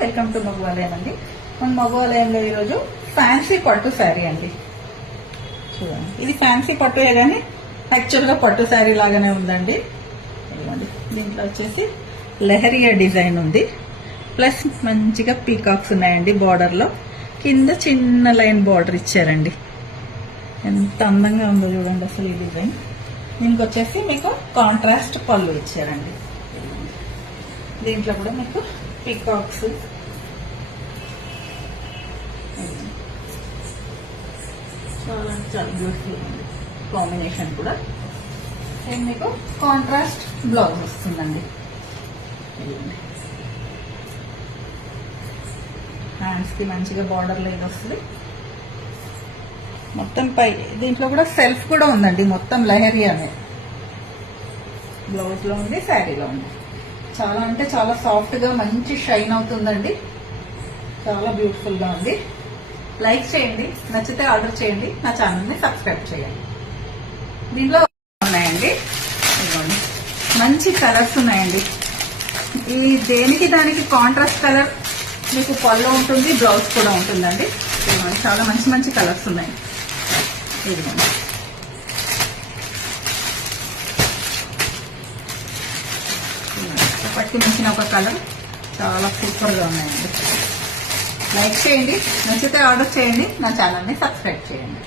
Welcome to మగవాలయం అండి. మన మగవాలయంలో ఈరోజు ఫ్యాన్సీ పట్టు శారీ అండి. చూడండి, ఇది ఫ్యాన్సీ పట్టుయే కానీ యాక్చువల్ గా పట్టు శారీ లాగానే ఉందండి. దీంట్లో వచ్చేసి లెహరియా డిజైన్ ఉంది, ప్లస్ మంచిగా పీకాక్స్ ఉన్నాయండి. బార్డర్ లో కింద చిన్న లైన్ బార్డర్ ఇచ్చారండి. ఎంత అందంగా ఉందో చూడండి అసలు ఈ డిజైన్. దీనికి వచ్చేసి మీకు కాంట్రాస్ట్ పళ్ళు ఇచ్చారండి. దీంట్లో కూడా మీకు పీకాక్స్, చాలా చాలా బ్యూటిఫుల్ ఉంది కాంబినేషన్ కూడా. మీకు కాంట్రాస్ట్ బ్లౌజ్ వస్తుందండి. హ్యాండ్స్ కి మంచిగా బార్డర్ లైన్ వస్తుంది. మొత్తం పై దీంట్లో కూడా సెల్ఫ్ కూడా ఉందండి. మొత్తం లెహరియానే బ్లౌజ్ లో ఉంది, శారీలో ఉంది. చాలా అంటే చాలా సాఫ్ట్ గా మంచి షైన్ అవుతుందండి. చాలా బ్యూటిఫుల్ గా ఉంది. లైక్ చేయండి, నచ్చితే ఆర్డర్ చేయండి, నా ఛానల్ ని సబ్స్క్రైబ్ చేయండి. దీంట్లో ఉన్నాయండి, మంచి కలర్స్ ఉన్నాయండి. ఈ దేనికి దానికి కాంట్రాస్ట్ కలర్ మీకు పళ్ళు ఉంటుంది, బ్లౌజ్ కూడా ఉంటుందండి. చాలా మంచి మంచి కలర్స్ ఉన్నాయి. ఇదిగోండి, పట్టి మించిన ఒక కలర్, చాలా సూపర్ గా ఉన్నాయండి. లైక్ చేయండి, నచ్చితే ఆర్డర్ చేయండి, నా ఛానల్ ని సబ్స్క్రైబ్ చేయండి.